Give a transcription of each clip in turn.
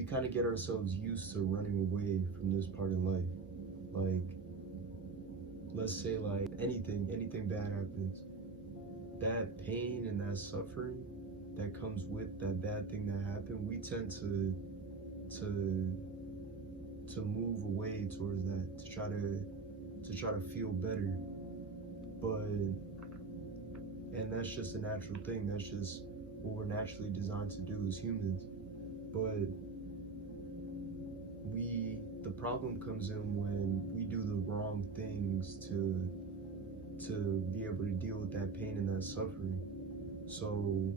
we kind of get ourselves used to running away from this part of life. Like, let's say like anything bad happens, that pain and that suffering that comes with that bad thing that happened, we tend to to move away towards that, to try to feel better. But and that's just a natural thing. That's just what we're naturally designed to do as humans. But the problem comes in when we do the wrong things to be able to deal with that pain and that suffering. So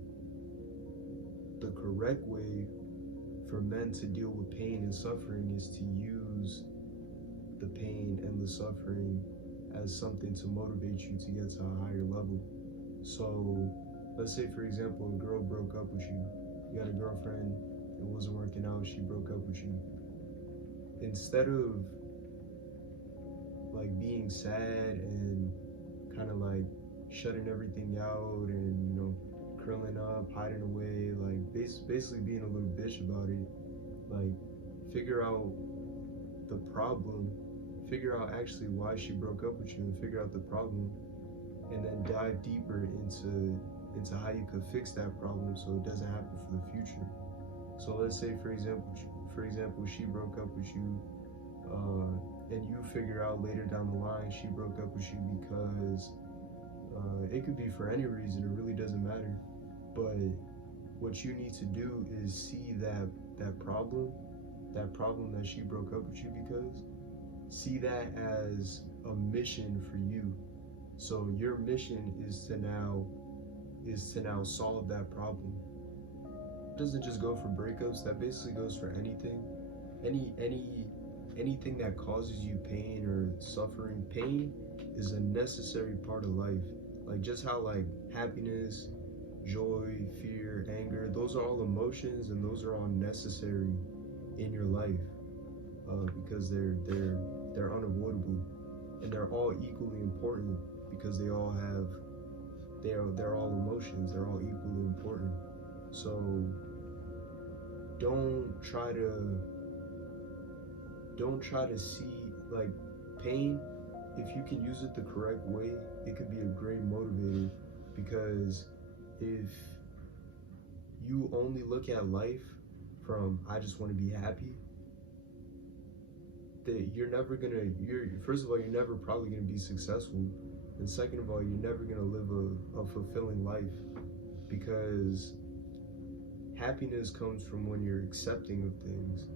the correct way for men to deal with pain and suffering is to use the pain and the suffering as something to motivate you to get to a higher level. So let's say, for example, a girl broke up with you. You had a girlfriend, it wasn't working out, she broke up with you. Instead of like being sad and kind of like shutting everything out and, you know, curling up, hiding away, like basically being a little bitch about it, like figure out the problem, figure out actually why she broke up with you, and figure out the problem, and then dive deeper into how you could fix that problem so it doesn't happen for the future. So let's say, for example, she broke up with you, and you figure out later down the line she broke up with you because it could be for any reason. It really doesn't matter. But what you need to do is see that problem that she broke up with you because, see that as a mission for you. So your mission is to now solve that problem. It doesn't just go for breakups. That basically goes for anything. Anything that causes you pain or suffering. Pain is a necessary part of life. Like just how like happiness, joy, fear, anger, those are all emotions, and those are all necessary in your life because they're unavoidable, and they're all equally important because they're all emotions. They're all equally important. So don't try to see like pain. If you can use it the correct way, it could be a great motivator, because if you only look at life from I just want to be happy, that first of all, you're never probably gonna be successful, and second of all, you're never gonna live a fulfilling life, because happiness comes from when you're accepting of things,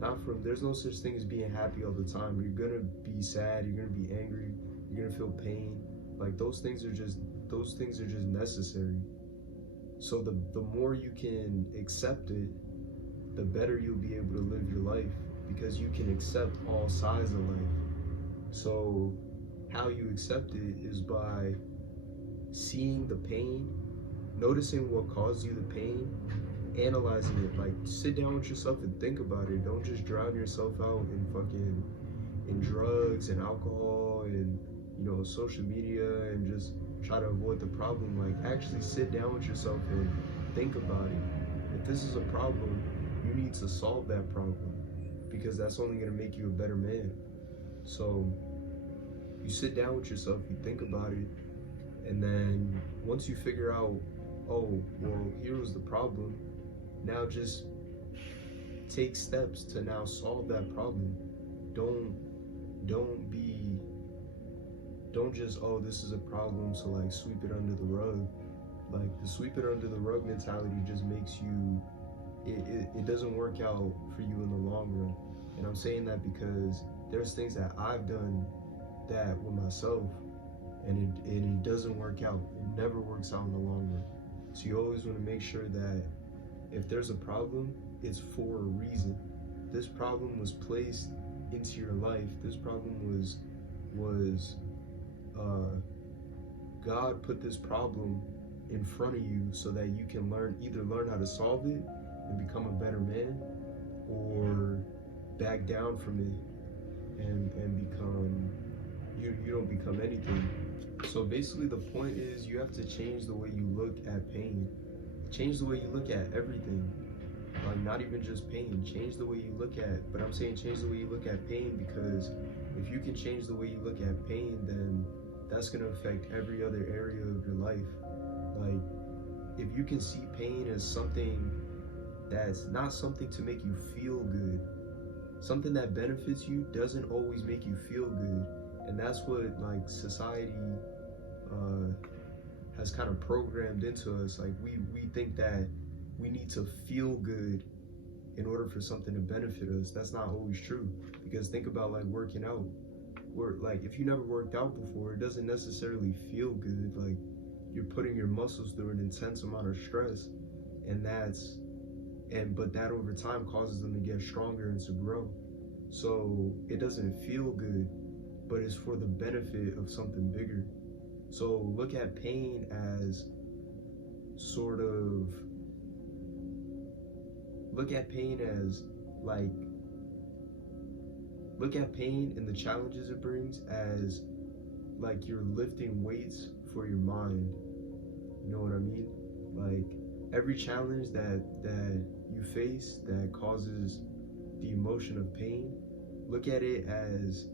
not from, there's no such thing as being happy all the time. You're gonna be sad, you're gonna be angry, you're gonna feel pain. Like those things are just necessary. So the more you can accept it, the better you'll be able to live your life, because you can accept all sides of life. So how you accept it is by seeing the pain, noticing what caused you the pain, analyzing it. Like sit down with yourself and think about it. Don't just drown yourself out in drugs and alcohol and, you know, social media, and just try to avoid the problem. Like actually sit down with yourself and think about it. If this is a problem, you need to solve that problem, because that's only going to make you a better man. So you sit down with yourself, you think about it, and then once you figure out, oh, well, here was the problem, now just take steps to now solve that problem. Don't just, oh, this is a problem, so like sweep it under the rug. Like the sweep it under the rug mentality just makes you, it doesn't work out for you in the long run. And I'm saying that because there's things that I've done that with myself, and it doesn't work out. It never works out in the long run. So you always want to make sure that if there's a problem, it's for a reason. This problem was placed into your life. This problem was God put this problem in front of you so that you can either learn how to solve it and become a better man, or back down from it and become, you don't become anything. So basically the point is, you have to change the way you look at pain, change the way you look at everything. Like, not even just pain, change the way you look at, but I'm saying change the way you look at pain, because if you can change the way you look at pain, then that's going to affect every other area of your life. Like, if you can see pain as something that's not something to make you feel good, something that benefits you doesn't always make you feel good. And that's what, like, society has kind of programmed into us. Like, we think that we need to feel good in order for something to benefit us. That's not always true, because think about, like, working out. Like, if you never worked out before, it doesn't necessarily feel good. Like, you're putting your muscles through an intense amount of stress, but that over time causes them to get stronger and to grow. So it doesn't feel good, but it's for the benefit of something bigger. So look at pain as look at pain and the challenges it brings as like you're lifting weights for your mind. You know what I mean? Like, every challenge that you face that causes the emotion of pain, look at it as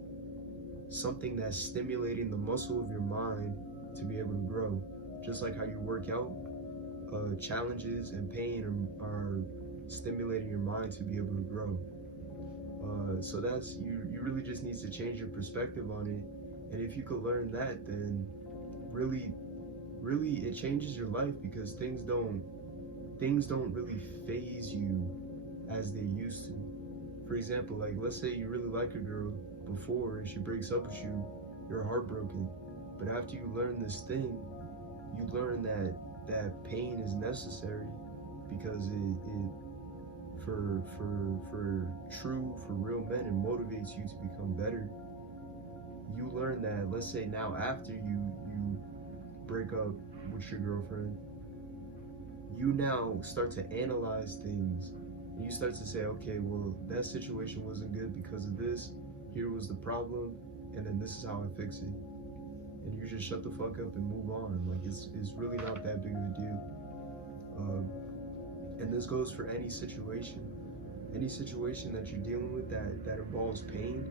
something that's stimulating the muscle of your mind to be able to grow. Just like how you work out, challenges and pain are stimulating your mind to be able to grow. So that's, you really just need to change your perspective on it. And if you could learn that, then really it changes your life, because things don't really phase you as they used to. For example, like, let's say you really like a girl before and she breaks up with you, you're heartbroken. But after you learn this thing, you learn that pain is necessary, because for real men, it motivates you to become better. You learn that, let's say now after you break up with your girlfriend, you now start to analyze things, and you start to say, okay, well, that situation wasn't good because of this, here was the problem, and then this is how I fix it. And you just shut the fuck up and move on. Like, it's really not that big of a deal. And this goes for any situation that you're dealing with that involves pain.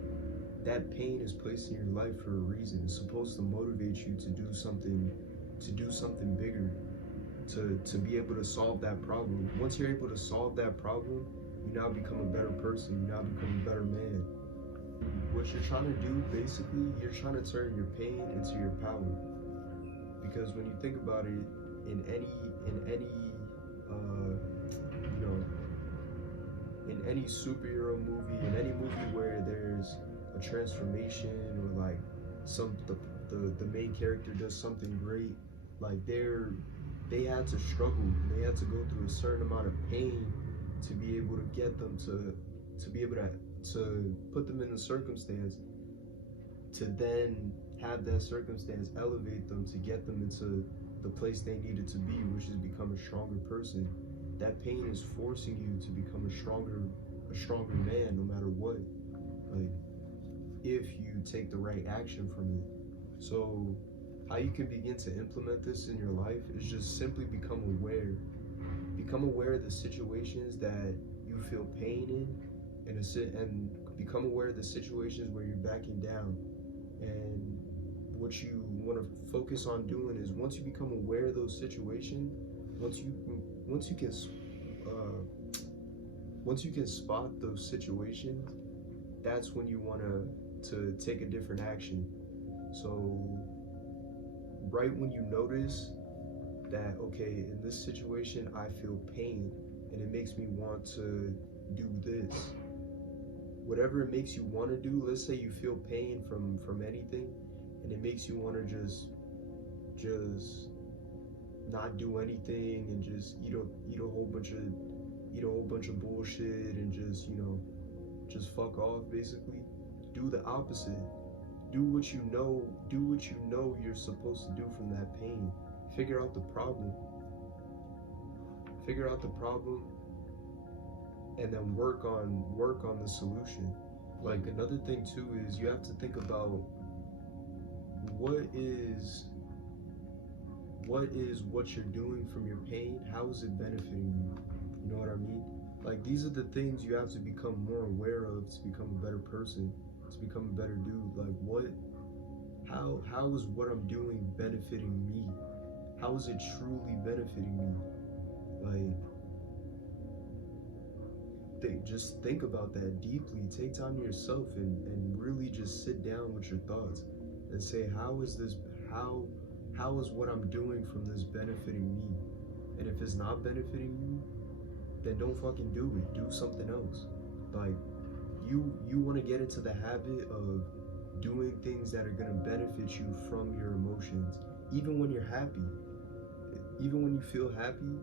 That pain is placed in your life for a reason. It's supposed to motivate you to do something bigger, to be able to solve that problem. Once you're able to solve that problem, you now become a better person. You now become a better man. What you're trying to do, basically, you're trying to turn your pain into your power. Because when you think about it, in any superhero movie, in any movie where there's a transformation, or like the main character does something great, like they had to struggle, and they had to go through a certain amount of pain to be able to get them to be able to put them in the circumstance, to then have that circumstance elevate them to get them into the place they needed to be, which is become a stronger person. That pain is forcing you to become a stronger man, no matter what. Like, if you take the right action from it. So how you can begin to implement this in your life is just simply become aware. Become aware of the situations that you feel pain in, and become aware of the situations where you're backing down. And what you want to focus on doing is, once you become aware of those situations, once you can spot those situations, that's when you want to take a different action. So right when you notice that, okay, in this situation I feel pain and it makes me want to do this, whatever it makes you want to do. Let's say you feel pain from anything, and it makes you want to just not do anything, and just eat a whole bunch of bullshit, and just fuck off, basically. Do the opposite. Do what you know you're supposed to do from that pain. Figure out the problem, and then work on the solution. Like, another thing too is, you have to think about what you're doing from your pain. How is it benefiting you? You know what I mean? Like, these are the things you have to become more aware of to become a better person, to become a better dude. Like, how is what I'm doing benefiting me? How is it truly benefiting me? Like, just think about that deeply. Take time to yourself and really just sit down with your thoughts and say, how is what I'm doing from this benefiting me? And if it's not benefiting you, then don't fucking do it. Do something else. Like, you want to get into the habit of doing things that are going to benefit you from your emotions, even when you're happy, even when you feel happy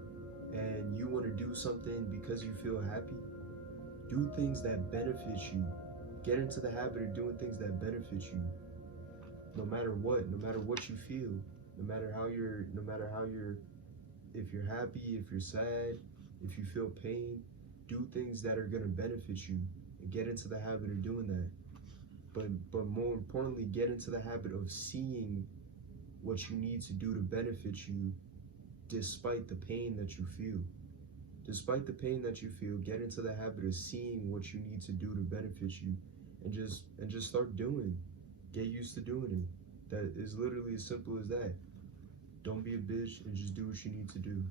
and you want to do something because you feel happy. Do things that benefit you. Get into the habit of doing things that benefit you, no matter what you feel, no matter how you're, if you're happy, if you're sad, if you feel pain. Do things that are gonna benefit you, and get into the habit of doing that. But more importantly, get into the habit of seeing what you need to do to benefit you, despite the pain that you feel. Despite the pain that you feel, get into the habit of seeing what you need to do to benefit you, and just start doing. Get used to doing it. That is literally as simple as that. Don't be a bitch and just do what you need to do.